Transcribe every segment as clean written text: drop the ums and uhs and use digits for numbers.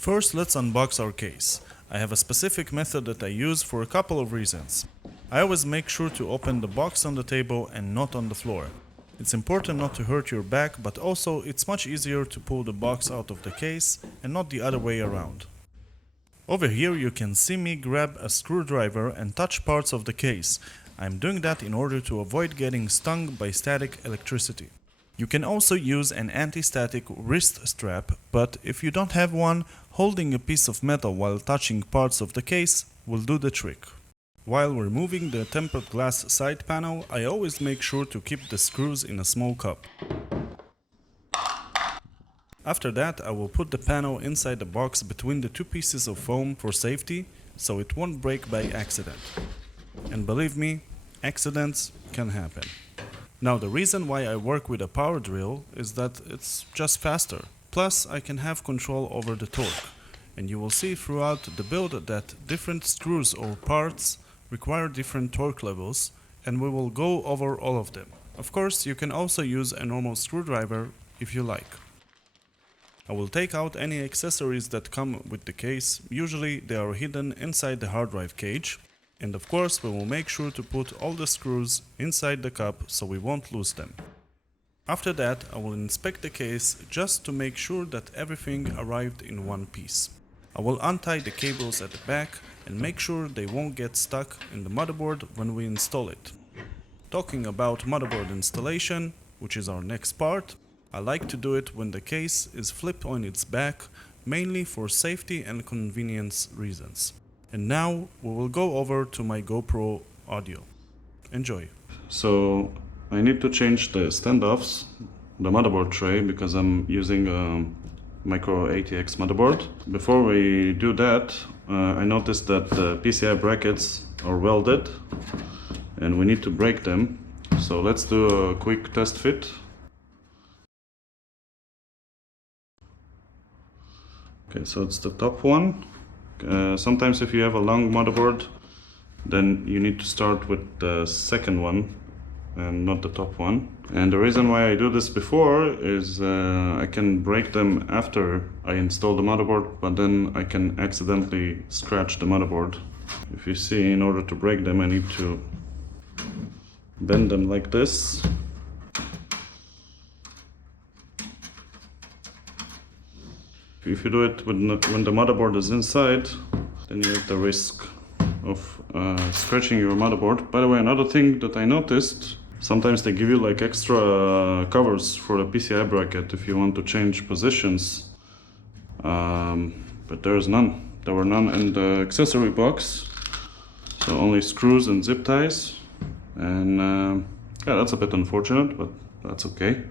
First, let's unbox our case. I have a specific method that I use for a couple of reasons. I always make sure to open the box on the table and not on the floor. It's important not to hurt your back, but also it's much easier to pull the box out of the case and not the other way around. Over here you can see me grab a screwdriver and touch parts of the case. I'm doing that in order to avoid getting stung by static electricity. You can also use an anti-static wrist strap, but if you don't have one, holding a piece of metal while touching parts of the case will do the trick. While removing the tempered glass side panel, I always make sure to keep the screws in a small cup. After that, I will put the panel inside the box between the two pieces of foam for safety, so it won't break by accident. And believe me, accidents can happen. Now, the reason why I work with a power drill is that it's just faster. Plus, I can have control over the torque. And you will see throughout the build that different screws or parts require different torque levels, and we will go over all of them. Of course, you can also use a normal screwdriver if you like. I will take out any accessories that come with the case. Usually they are hidden inside the hard drive cage. And of course we will make sure to put all the screws inside the cup so we won't lose them. After that I will inspect the case just to make sure that everything arrived in one piece. I will untie the cables at the back and make sure they won't get stuck in the motherboard when we install it. Talking about motherboard installation, which is our next part, I like to do it when the case is flipped on its back, mainly for safety and convenience reasons. And now we will go over to my GoPro audio. Enjoy. So I need to change the standoffs, the motherboard tray, because I'm using a micro ATX motherboard. Before we do that, I noticed that the PCI brackets are welded and we need to break them. So let's do a quick test fit. Okay, so it's the top one. Sometimes if you have a long motherboard, then you need to start with the second one and not the top one. And the reason why I do this before is I can break them after I install the motherboard, but then I can accidentally scratch the motherboard. If you see, in order to break them I need to bend them like this. If you do it when the motherboard is inside, then you have the risk of scratching your motherboard. By the way, another thing that I noticed, sometimes they give you like extra covers for the PCI bracket if you want to change positions, but there's none. There were none in the accessory box, so only screws and zip ties, and yeah, that's a bit unfortunate, but that's okay.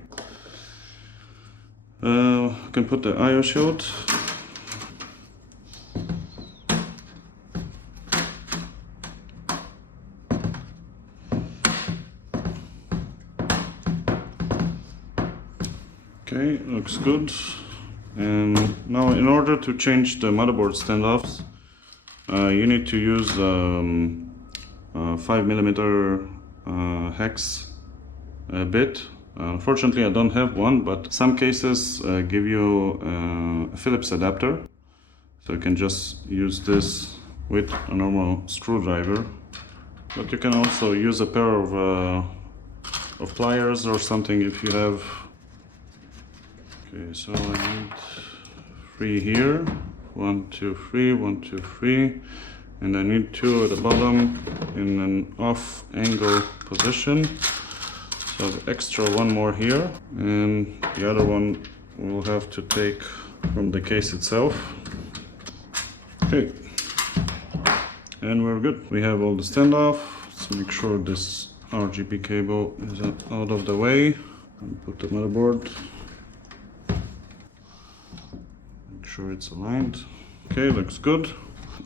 I can put the I/O shield. Okay, looks good. And now in order to change the motherboard standoffs, you need to use 5mm hex bit. Unfortunately I don't have one, but some cases give you a Phillips adapter, so you can just use this with a normal screwdriver, but you can also use a pair of pliers or something if you have. Okay, so I need 3 here, 1, 2, 3, 1, 2, 3, and I need 2 at the bottom in an off angle position. So extra 1 more here, and the other one we'll have to take from the case itself. Okay, and we're good. We have all the standoff. Let's make sure this RGB cable is out of the way. And put the motherboard. Make sure it's aligned. Okay, looks good.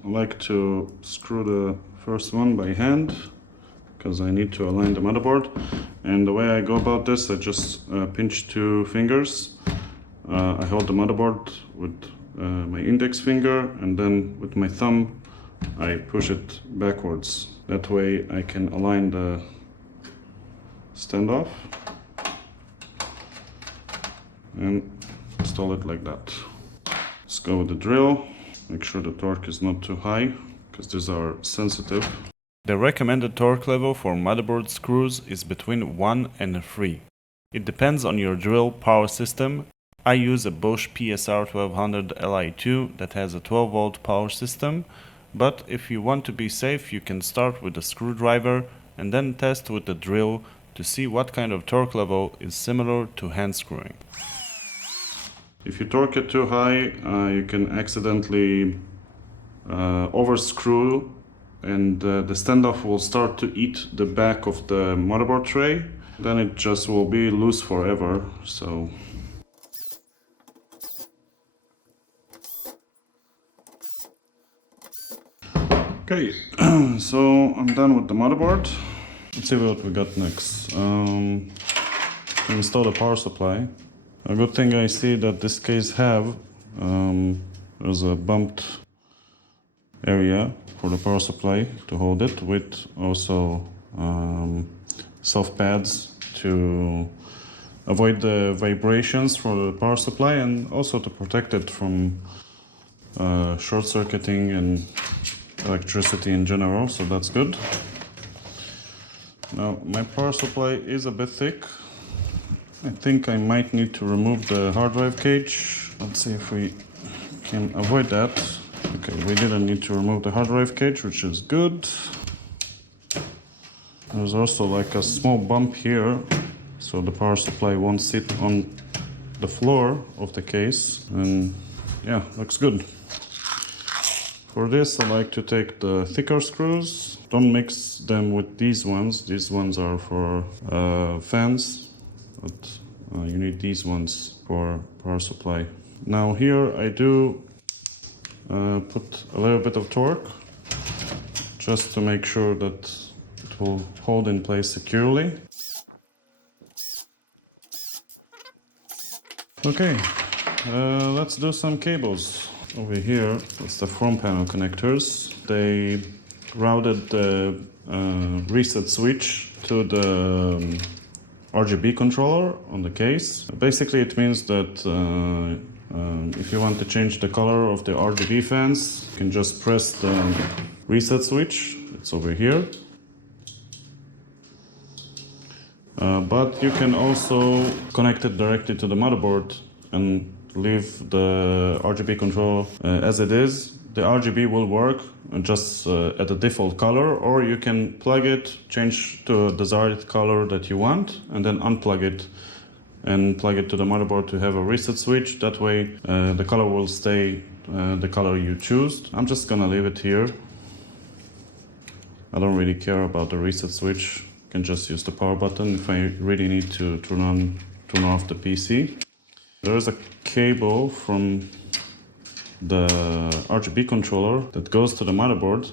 I like to screw the first one by hand, because I need to align the motherboard. And the way I go about this, I just pinch 2 fingers. I hold the motherboard with my index finger, and then with my thumb I push it backwards. That way I can align the standoff and install it like that. go with the drill. Make sure the torque is not too high, because these are sensitive. The recommended torque level for motherboard screws is between 1 and 3. It depends on your drill power system. I use a Bosch PSR 1200 Li2 that has a 12 volt power system, but if you want to be safe, you can start with a screwdriver and then test with the drill to see what kind of torque level is similar to hand screwing. If you torque it too high, you can accidentally overscrew, and the standoff will start to eat the back of the motherboard tray. Then it just will be loose forever. So okay, so I'm done with the motherboard. Let's see what we got next. Install the power supply. A good thing I see that this case have, there's a bumped area for the power supply to hold it, with also soft pads to avoid the vibrations for the power supply, and also to protect it from short circuiting and electricity in general, so that's good. Now my power supply is a bit thick. I think I might need to remove the hard drive cage. Let's see if we can avoid that. Okay, we didn't need to remove the hard drive cage, which is good. There's also like a small bump here, so the power supply won't sit on the floor of the case, and yeah, looks good. For this, I like to take the thicker screws. Don't mix them with these ones. These ones are for fans, but you need these ones for power supply. Now here I do put a little bit of torque, just to make sure that it will hold in place securely. Okay, let's do some cables. Over here, it's the front panel connectors. They routed the reset switch to the RGB controller on the case. Basically, it means that if you want to change the color of the RGB fans, you can just press the reset switch. It's over here. But you can also connect it directly to the motherboard and leave the RGB control as it is. The RGB will work just at the default color, or you can plug it, change to a desired color that you want, and then unplug it and plug it to the motherboard to have a reset switch. That way the color will stay the color you choose. I'm just gonna leave it here. I don't really care about the reset switch. I can just use the power button if I really need to turn off the PC. There is a cable from the RGB controller that goes to the motherboard,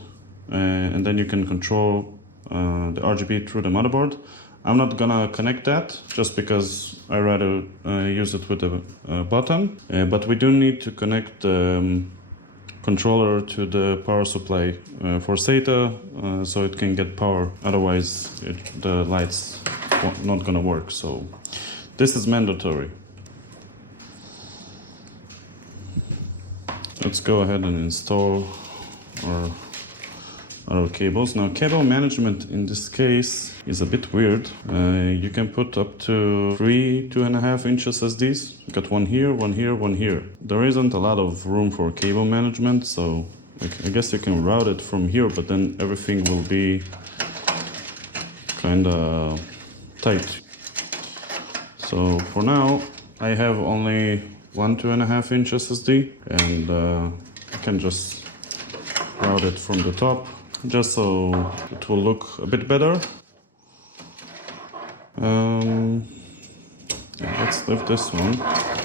and then you can control the RGB through the motherboard. I'm not gonna connect that just because I rather use it with a button, but we do need to connect the controller to the power supply for SATA, so it can get power. Otherwise the lights not gonna work, so this is mandatory. Let's go ahead and install our cables. Now, cable management in this case is a bit weird. You can put up to 3 2.5 inch SSDs. You got one here, one here, one here. There isn't a lot of room for cable management, so I guess you can route it from here, but then everything will be kinda tight. So for now, I have only 1 2.5 inch SSD, and I can just route it from the top, just so it will look a bit better. Let's leave this one.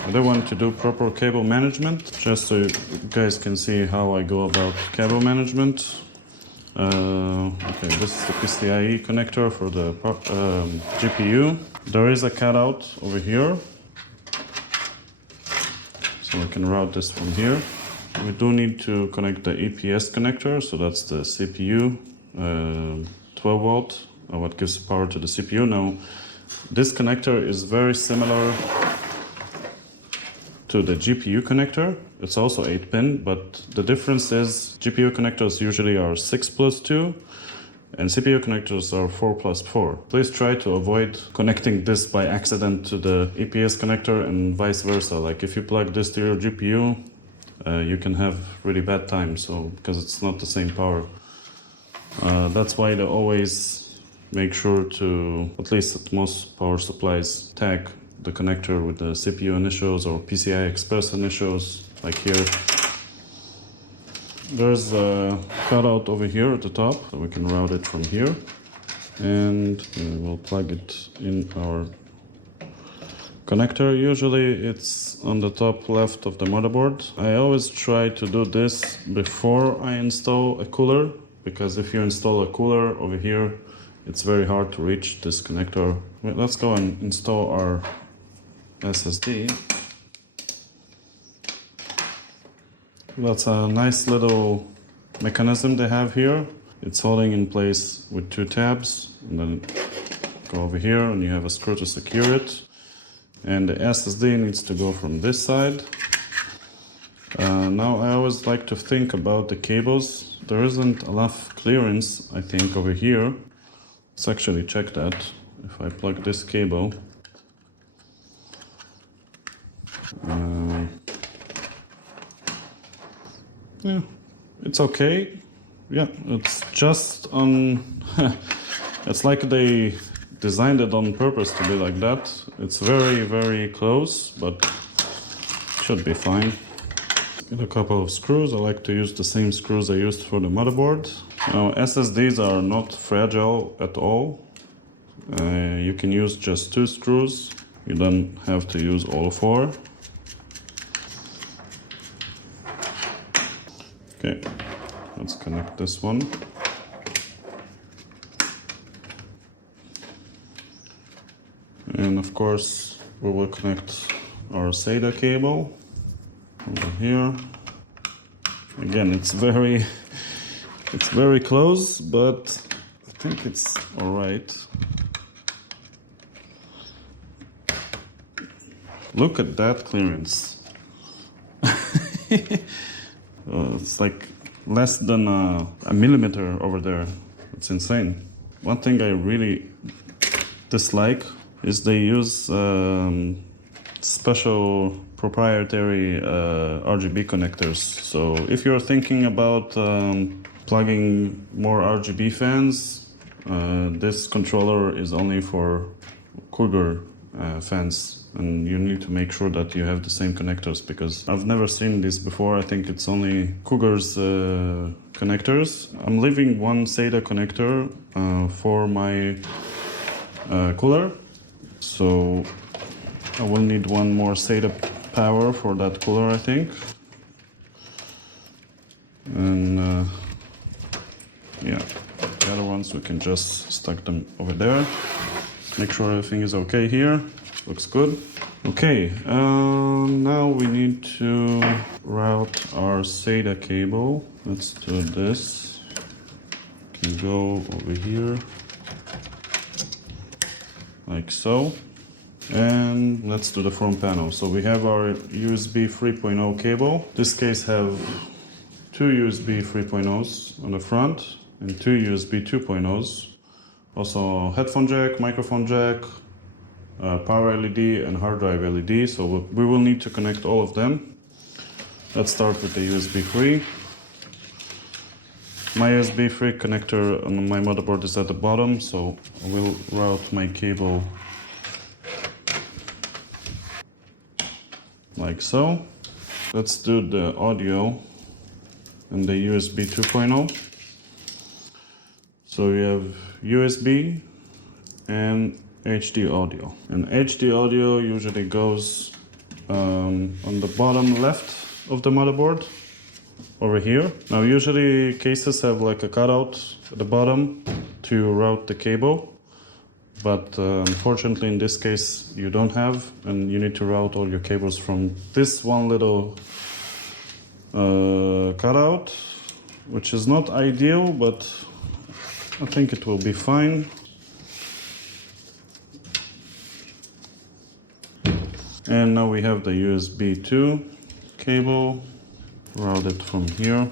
I don't want to do proper cable management, just so you guys can see how I go about cable management. Okay, this is the PCIe connector for the GPU. There is a cutout over here, so we can route this from here. We do need to connect the EPS connector, so that's the CPU, 12 volt, what gives power to the CPU. Now, this connector is very similar to to the GPU connector. It's also 8 pin, but the difference is GPU connectors usually are 6+2 and CPU connectors are 4+4. Please try to avoid connecting this by accident to the EPS connector and vice versa. Like if you plug this to your GPU, you can have really bad time, so because it's not the same power. That's why they always make sure to, at least at most power supplies, tag the connector with the CPU initials or PCI Express initials, like here. There's a cutout over here at the top, so we can route it from here. And we'll plug it in our connector. Usually it's on the top left of the motherboard. I always try to do this before I install a cooler, because if you install a cooler over here, it's very hard to reach this connector. Wait, let's go and install our SSD. That's a nice little mechanism they have here. It's holding in place with 2 tabs, and then go over here and you have a screw to secure it. And the SSD needs to go from this side. Now I always like to think about the cables. There isn't enough clearance, I think, over here. Let's actually check that. If I plug this cable, yeah, it's okay. Yeah, it's just on. It's like they designed it on purpose to be like that. It's very, very close, but should be fine. Get a couple of screws. I like to use the same screws I used for the motherboard. Now, SSDs are not fragile at all. You can use just 2 screws. You don't have to use all 4. Okay, let's connect this one. And of course, we will connect our SATA cable over here. Again, it's very close, but I think it's all right. Look at that clearance. It's like less than a millimeter over there. It's insane. One thing I really dislike is they use special proprietary RGB connectors. So if you're thinking about plugging more RGB fans, this controller is only for Cougar fans, and you need to make sure that you have the same connectors, because I've never seen this before. I think it's only Cougar's connectors. I'm leaving one SATA connector for my cooler, so I will need one more SATA power for that cooler, I think. And yeah, the other ones we can just stuck them over there. Make sure everything is okay here. Looks good. Okay, now we need to route our SATA cable. Let's do this. Can go over here, like so. And let's do the front panel. So we have our USB 3.0 cable. This case have 2 USB 3.0s on the front and 2 USB 2.0s. Also headphone jack, microphone jack, power LED and hard drive LED. So we will need to connect all of them. Let's start with the USB 3. My USB 3 connector on my motherboard is at the bottom, so I will route my cable like so. Let's do the audio and the USB 2.0. So we have USB and HD audio. And HD audio usually goes on the bottom left of the motherboard, over here. Now usually cases have like a cutout at the bottom to route the cable, but unfortunately in this case you don't have, and you need to route all your cables from this one little cutout, which is not ideal, but I think it will be fine. And now we have the USB 2 cable routed from here.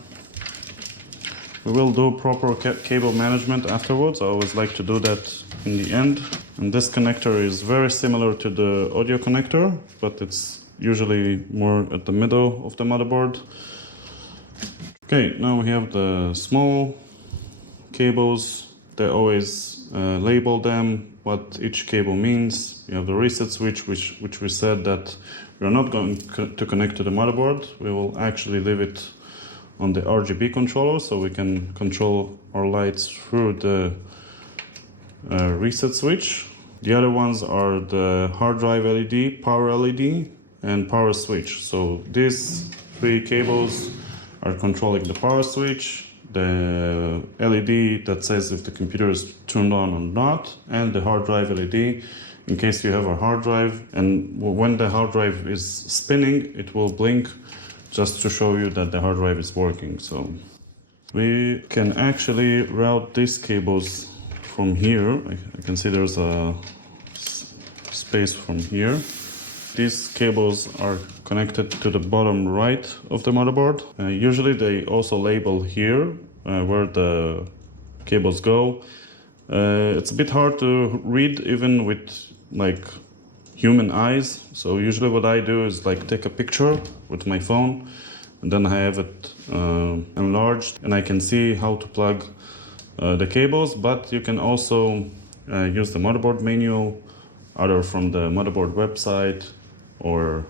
We will do proper cable management afterwards. I always like to do that in the end. And this connector is very similar to the audio connector, but it's usually more at the middle of the motherboard. Okay, now we have the small cables. They always label them, what each cable means. You have the reset switch, which we said that we are not going to connect to the motherboard. We will actually leave it on the RGB controller, so we can control our lights through the reset switch. The other ones are the hard drive LED, power LED, and power switch. So these three cables are controlling the power switch, the LED that says if the computer is turned on or not, and the hard drive LED in case you have a hard drive. And when the hard drive is spinning, it will blink just to show you that the hard drive is working. So we can actually route these cables from here. I can see there's a space from here. These cables are connected to the bottom right of the motherboard. Usually they also label here where the cables go. It's a bit hard to read even with like human eyes. So usually what I do is like take a picture with my phone and then I have it enlarged and I can see how to plug the cables, but you can also use the motherboard manual either from the motherboard website or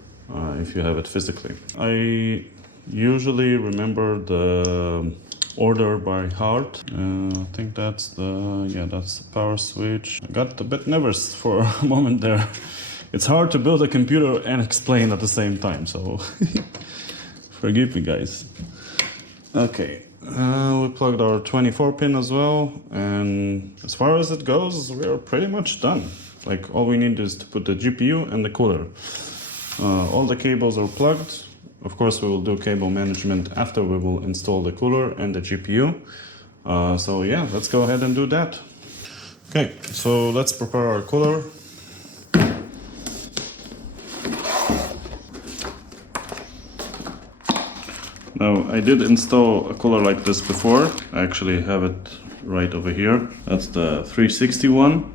if you have it physically. I usually remember the order by heart. I think that's the power switch. I got a bit nervous for a moment there. It's hard to build a computer and explain at the same time, so forgive me guys. Okay, we plugged our 24 pin as well, and as far as it goes, we're pretty much done. Like all we need is to put the GPU and the cooler. All the cables are plugged. Of course, we will do cable management after we will install the cooler and the GPU. So yeah, let's go ahead and do that. Okay, so let's prepare our cooler. Now, I did install a cooler like this before. I actually have it right over here. That's the 360 one.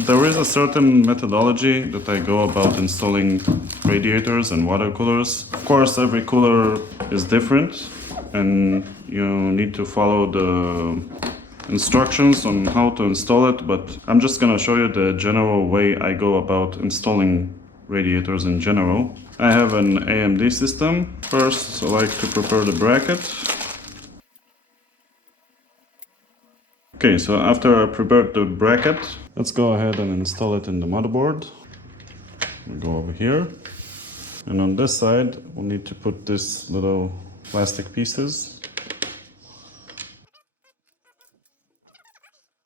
There is a certain methodology that I go about installing radiators and water coolers. Of course, every cooler is different and you need to follow the instructions on how to install it, but I'm just gonna show you the general way I go about installing radiators in general. I have an AMD system. First, I like to prepare the bracket. Okay, so after I prepared the bracket, let's go ahead and install it in the motherboard. We'll go over here. And on this side, we'll need to put these little plastic pieces.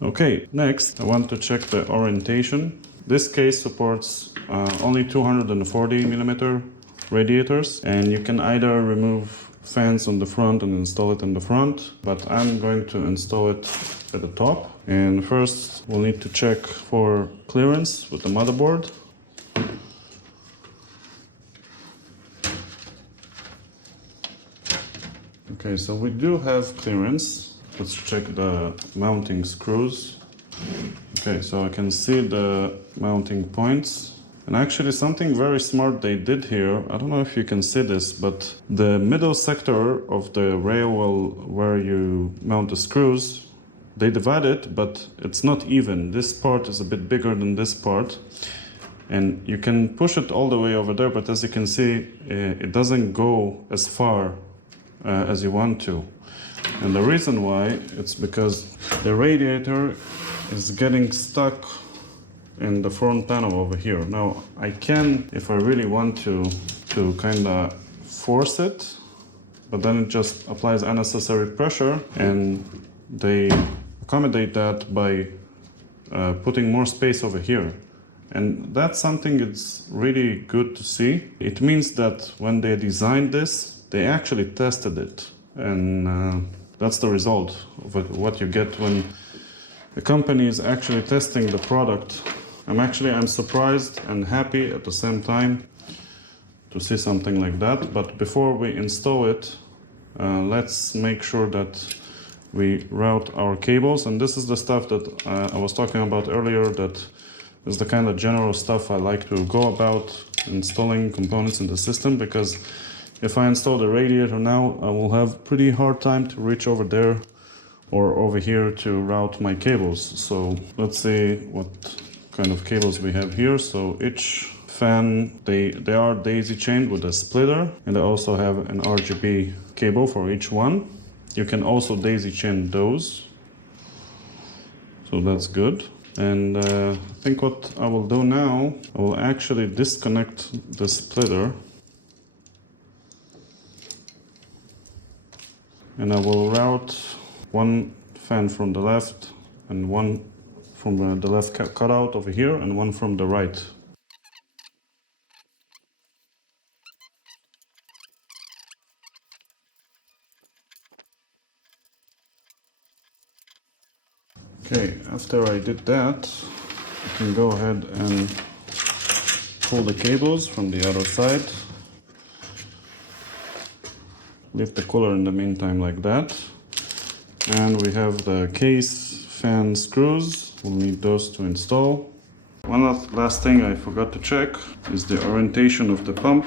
Okay, next I want to check the orientation. This case supports only 240mm radiators, and you can either remove fans on the front and install it in the front, but I'm going to install it at the top. And first we'll need to check for clearance with the motherboard. Okay, so we do have clearance. Let's check the mounting screws. Okay, so I can see the mounting points. And actually something very smart they did here, I don't know if you can see this, but the middle sector of the rail where you mount the screws, they divide it, but it's not even. This part is a bit bigger than this part. And you can push it all the way over there, but as you can see, it doesn't go as far as you want to. And the reason why, it's because the radiator is getting stuck in the front panel over here. Now I can, if I really want to kind of force it, but then it just applies unnecessary pressure, and they accommodate that by putting more space over here. And that's something it's really good to see. It means that when they designed this, they actually tested it, and that's the result of what you get when a company is actually testing the product. I'm surprised and happy at the same time. to see something like that. But before we install it, let's make sure that we route our cables. And this is the stuff that I was talking about earlier, that is the kind of general stuff I like to go about installing components in the system, because if I install the radiator now, I will have pretty hard time to reach over there or over here to route my cables. So let's see what kind of cables we have here. So each fan, they are daisy chained with a splitter, and I also have an RGB cable for each one. You can also daisy chain those, so that's good. And I think what I will do now, I will actually disconnect the splitter, and I will route one fan from the left and one from the left cutout over here, and one from the right. Okay, after I did that, I can go ahead and pull the cables from the other side. Leave the cooler in the meantime like that. And we have the case fan screws. We'll need those to install. One last thing I forgot to check is the orientation of the pump.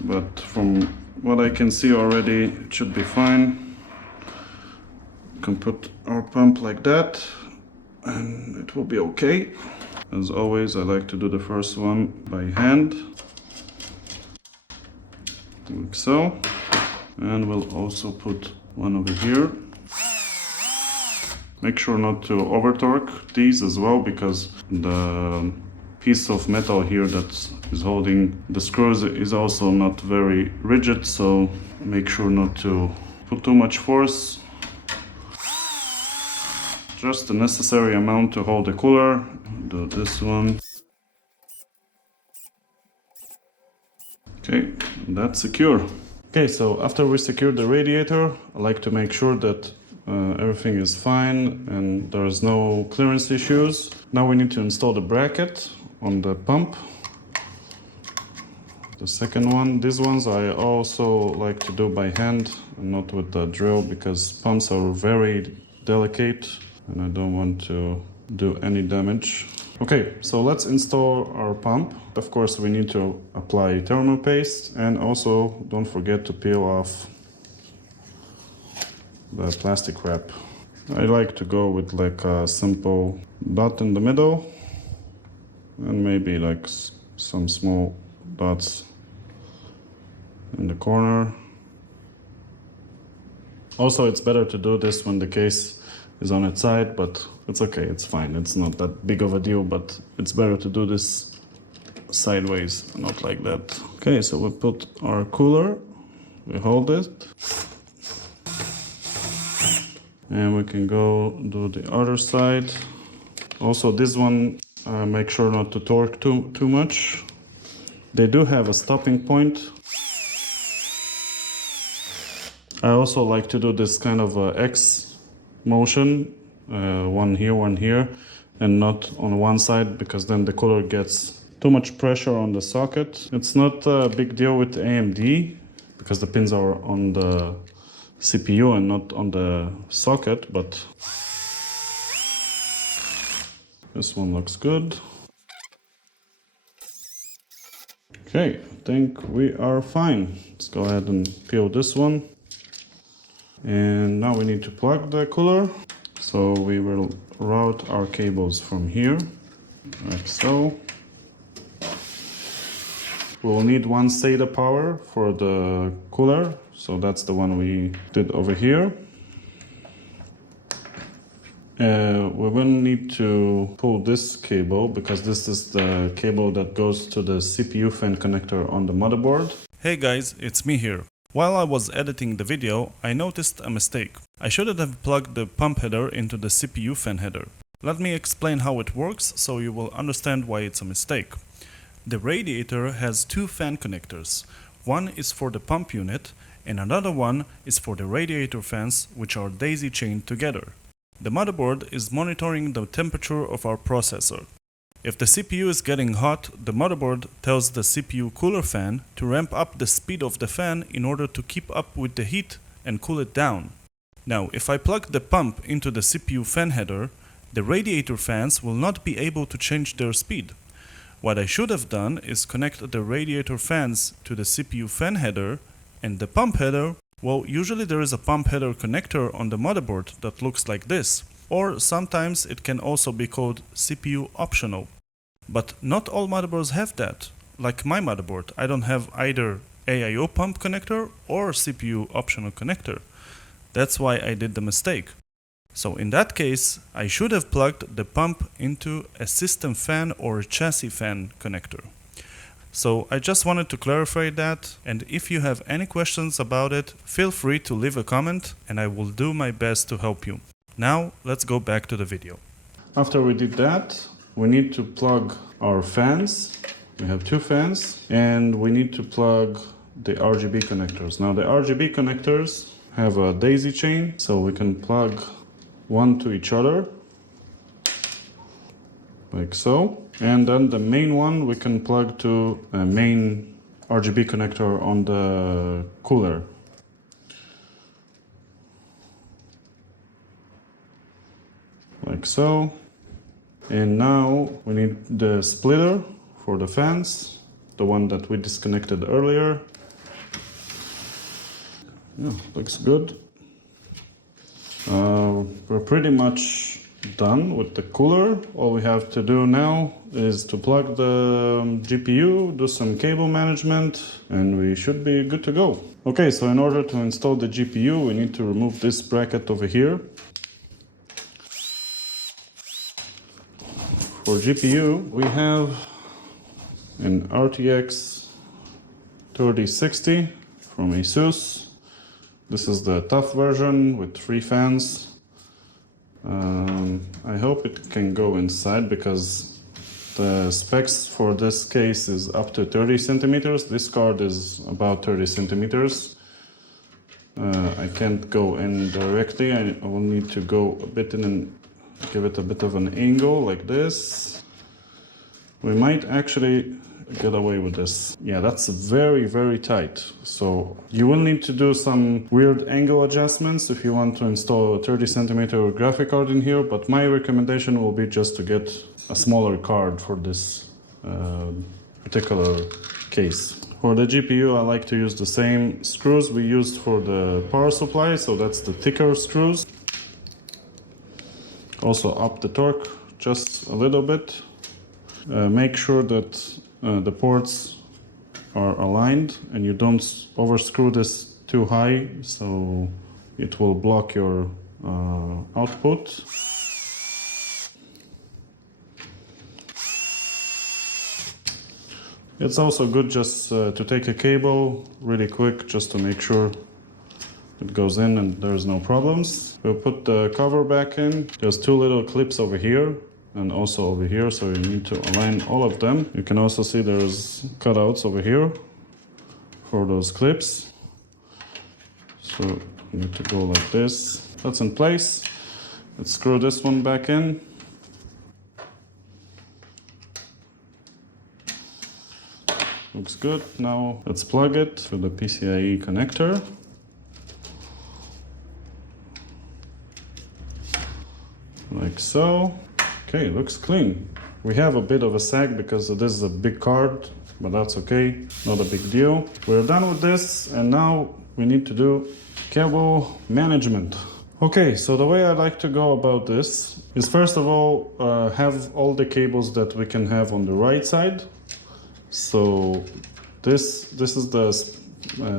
But from what I can see already, it should be fine. We can put our pump like that and it will be okay. As always, I like to do the first one by hand, like so. And we'll also put one over here. Make sure not to over torque these as well, because the piece of metal here that is holding the screws is also not very rigid, so make sure not to put too much force. Just the necessary amount to hold the cooler. Do this one. Okay, that's secure. Okay, so after we secure the radiator, I like to make sure that everything is fine and there's no clearance issues. Now we need to install the bracket on the pump. The second one, these ones I also like to do by hand and not with the drill, because pumps are very delicate and I don't want to do any damage. Okay, so let's install our pump. Of course, we need to apply thermal paste, and also don't forget to peel off the plastic wrap. I like to go with like a simple dot in the middle and maybe like some small dots in the corner. Also, it's better to do this when the case is on its side, but it's okay, it's fine. It's not that big of a deal, but it's better to do this sideways, not like that. Okay, so we put our cooler, we hold it, and we can go do the other side. Also, this one, make sure not to torque too much. They do have a stopping point. I also like to do this kind of X motion, one here, and not on one side, because then the cooler gets too much pressure on the socket. It's not a big deal with AMD, because the pins are on the CPU and not on the socket, but this one looks good. Okay, I think we are fine. Let's go ahead and peel this one. And now we need to plug the cooler. So we will route our cables from here, like so. We'll need one SATA power for the cooler, so that's the one we did over here. We will need to pull this cable, because this is the cable that goes to the CPU fan connector on the motherboard. Hey guys, it's me here. While I was editing the video, I noticed a mistake. I shouldn't have plugged the pump header into the CPU fan header. Let me explain how it works so you will understand why it's a mistake. The radiator has two fan connectors. One is for the pump unit and another one is for the radiator fans, which are daisy chained together. The motherboard is monitoring the temperature of our processor. If the CPU is getting hot, the motherboard tells the CPU cooler fan to ramp up the speed of the fan in order to keep up with the heat and cool it down. Now, if I plug the pump into the CPU fan header, the radiator fans will not be able to change their speed. What I should have done is connect the radiator fans to the CPU fan header and the pump header. Well, usually there is a pump header connector on the motherboard that looks like this, or sometimes it can also be called CPU optional. But not all motherboards have that. Like my motherboard, I don't have either AIO pump connector or CPU optional connector. That's why I did the mistake. So in that case, I should have plugged the pump into a system fan or a chassis fan connector. So I just wanted to clarify that, and if you have any questions about it, feel free to leave a comment and I will do my best to help you. Now let's go back to the video. After we did that, we need to plug our fans. We have two fans and we need to plug the RGB connectors. Now the RGB connectors have a daisy chain, so we can plug one to each other like so, and then the main one we can plug to a main RGB connector on the cooler. Like so. And now we need the splitter for the fans, the one that we disconnected earlier. Yeah, looks good. We're pretty much done with the cooler. All we have to do now is to plug the GPU, do some cable management, and we should be good to go. Okay, so in order to install the GPU, we need to remove this bracket over here. For GPU, we have an RTX 3060 from ASUS. This is the tough version with 3 fans. I hope it can go inside because the specs for this case is up to 30 centimeters. This card is about 30 centimeters. I can't go in directly. I will need to go a bit in and give it a bit of an angle like this. We might actually get away with this. Yeah, that's very, very tight. So you will need to do some weird angle adjustments if you want to install a 30 centimeter graphic card in here, but my recommendation will be just to get a smaller card for this particular case. For the GPU, I like to use the same screws we used for the power supply, so that's the thicker screws. Also up the torque just a little bit. Make sure that the ports are aligned and you don't overscrew this too high, so it will block your output. It's also good just to take a cable really quick just to make sure it goes in and there's no problems. We'll put the cover back in. There's 2 little clips over here and also over here, so you need to align all of them. You can also see there's cutouts over here for those clips. So you need to go like this. That's in place. Let's screw this one back in. Looks good. Now let's plug it to the PCIe connector. Like so. Okay, looks clean. We have a bit of a sag because this is a big card, but that's okay, not a big deal. We're done with this, and now we need to do cable management. Okay, so the way I like to go about this is first of all, have all the cables that we can have on the right side. So this is the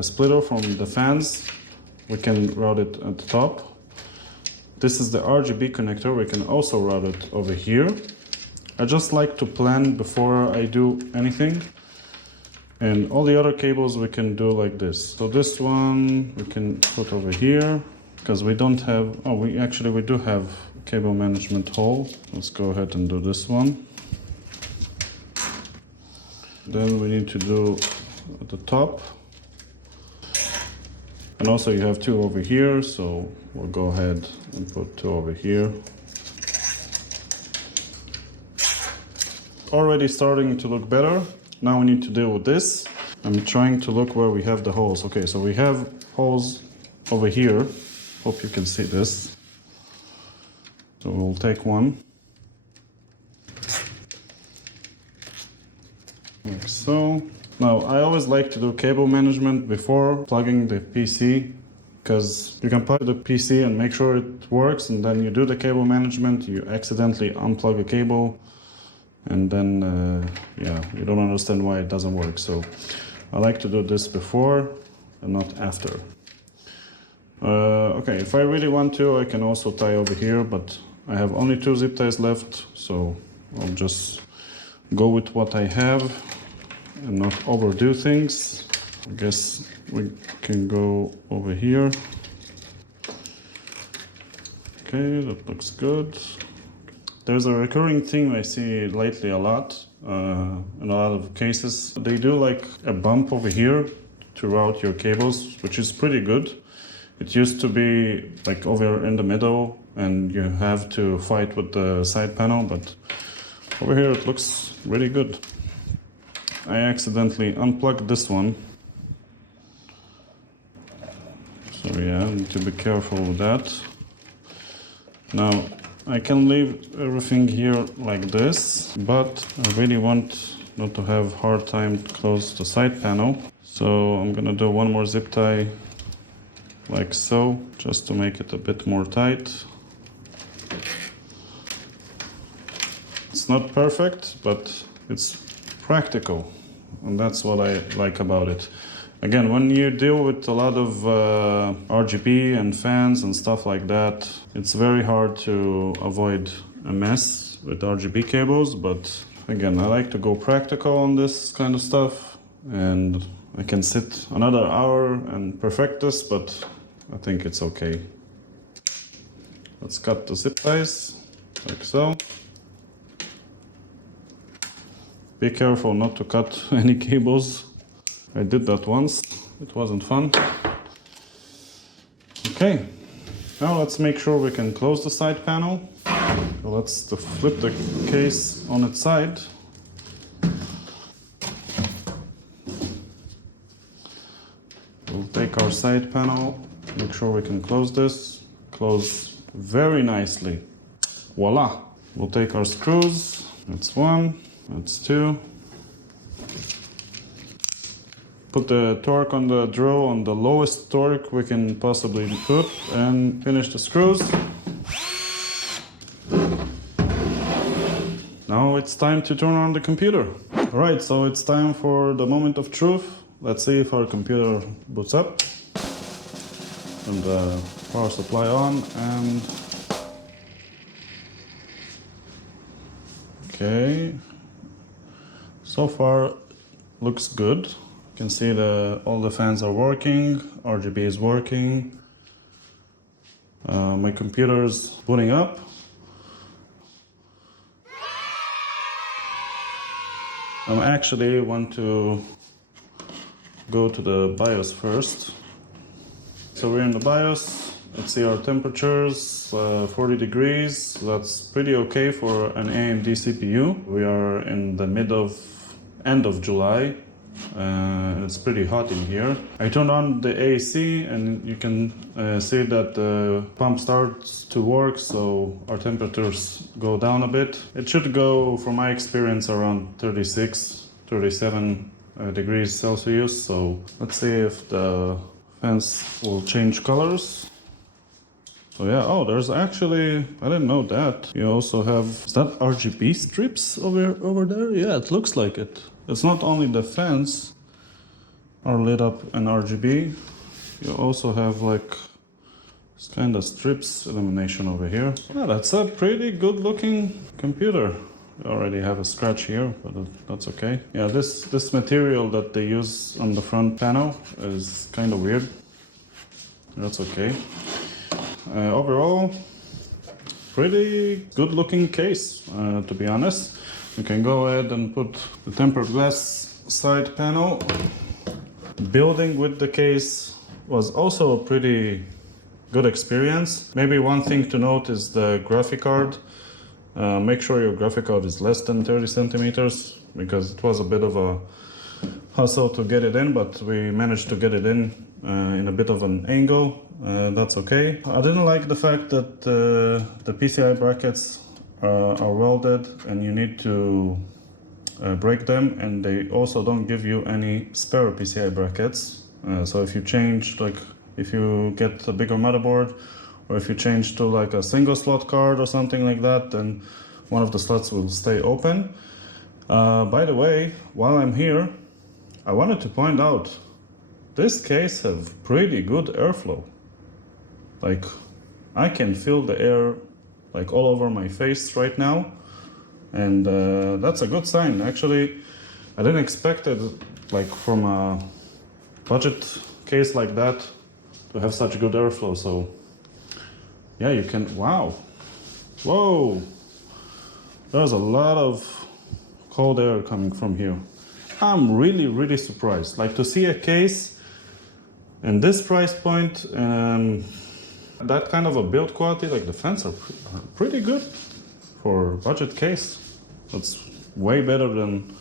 splitter from the fans. We can route it at the top. This is the RGB connector. We can also route it over here. I just like to plan before I do anything. And all the other cables we can do like this. So this one we can put over here because we don't have, oh, we do have cable management hole. Let's go ahead and do this one. Then we need to do at the top. And also you have 2 over here, so we'll go ahead and put 2 over here. already starting to look better. Now we need to deal with this. I'm trying to look where we have the holes. Okay, so we have holes over here. Hope you can see this. So we'll take one. Like so. Now, I always like to do cable management before plugging the PC, because you can plug the PC and make sure it works, and then you do the cable management, you accidentally unplug a cable, and then, yeah, you don't understand why it doesn't work. So I like to do this before and not after. Okay, if I really want to, I can also tie over here, but I have only 2 zip ties left, so I'll just go with what I have and not overdo things. I guess we can go over here. Okay, that looks good. There's a recurring theme I see lately a lot, in a lot of cases. They do like a bump over here to route your cables, which is pretty good. It used to be like over in the middle and you have to fight with the side panel, but over here it looks really good. I accidentally unplugged this one. So yeah, I need to be careful with that. Now, I can leave everything here like this, but I really want not to have hard time to close the side panel. So I'm gonna do one more zip tie like so, just to make it a bit more tight. It's not perfect, but it's practical, and that's what I like about it. Again, when you deal with a lot of RGB and fans and stuff like that, it's very hard to avoid a mess with RGB cables, but again, I like to go practical on this kind of stuff, and I can sit another hour and perfect this, but I think it's okay. Let's cut the zip ties, like so. Be careful not to cut any cables. I did that once, it wasn't fun. Okay, now let's make sure we can close the side panel. So let's flip the case on its side. We'll take our side panel, make sure we can close this. Close very nicely. Voila! We'll take our screws. That's 1, that's 2. Put the torque on the drill on the lowest torque we can possibly put and finish the screws. Now it's time to turn on the computer. Alright, so it's time for the moment of truth. Let's see if our computer boots up. And the power supply on, and okay. So far looks good. You can see all the fans are working, RGB is working. My computer's booting up. I actually want to go to the BIOS first. So we're in the BIOS. Let's see our temperatures, 40 degrees. That's pretty okay for an AMD CPU. We are in the end of July. It's pretty hot in here. I turned on the AC and you can see that the pump starts to work, so our temperatures go down a bit. It should go, from my experience, around 36, 37 degrees Celsius. So let's see if the fans will change colors. So yeah, oh, there's actually, I didn't know that. You also have, is that RGB strips over there? Yeah, it looks like it. It's not only the fans are lit up in RGB, you also have like this kind of strips illumination over here. Yeah, that's a pretty good looking computer. I already have a scratch here, but that's okay. Yeah, this material that they use on the front panel is kind of weird. That's okay. Overall, pretty good looking case, to be honest. You can go ahead and put the tempered glass side panel. Building with the case was also a pretty good experience. Maybe one thing to note is the graphic card. Make sure your graphic card is less than 30 centimeters because it was a bit of a hassle to get it in, but we managed to get it in a bit of an angle. That's okay. I didn't like the fact that the PCI brackets are welded and you need to break them, and they also don't give you any spare PCI brackets. So if you change, like if you get a bigger motherboard, or if you change to like a single slot card or something like that, then one of the slots will stay open. By the way, while I'm here, I wanted to point out this case have pretty good airflow. Like I can feel the air like all over my face right now, and that's a good sign. Actually, I didn't expect it, like from a budget case like that, to have such good airflow. So yeah, you can, wow, whoa, there's a lot of cold air coming from here. I'm really surprised, like to see a case in this price point and that kind of a build quality. Like the fans are pretty good for budget case. That's way better than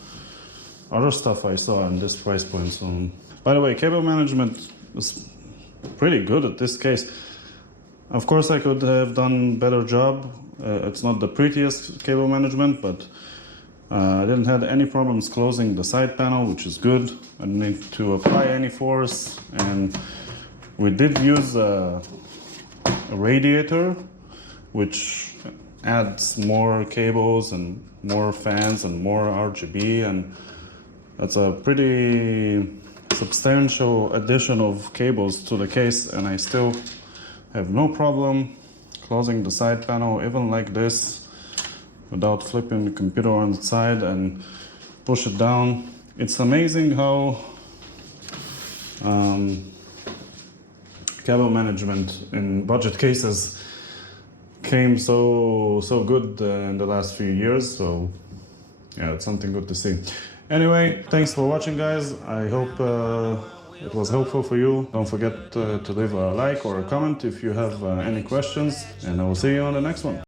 other stuff I saw in this price point. So, by the way, cable management is pretty good at this case. Of course, I could have done better job. It's not the prettiest cable management, but I didn't have any problems closing the side panel, which is good. I didn't need to apply any force, and we did use a radiator, which adds more cables and more fans and more RGB, and that's a pretty substantial addition of cables to the case, and I still have no problem closing the side panel even like this without flipping the computer on its side and push it down. It's amazing how cable management in budget cases came so good in the last few years. So yeah, it's something good to see. Anyway, thanks for watching, guys. I hope it was helpful for you. Don't forget to leave a like or a comment if you have any questions, and I will see you on the next one.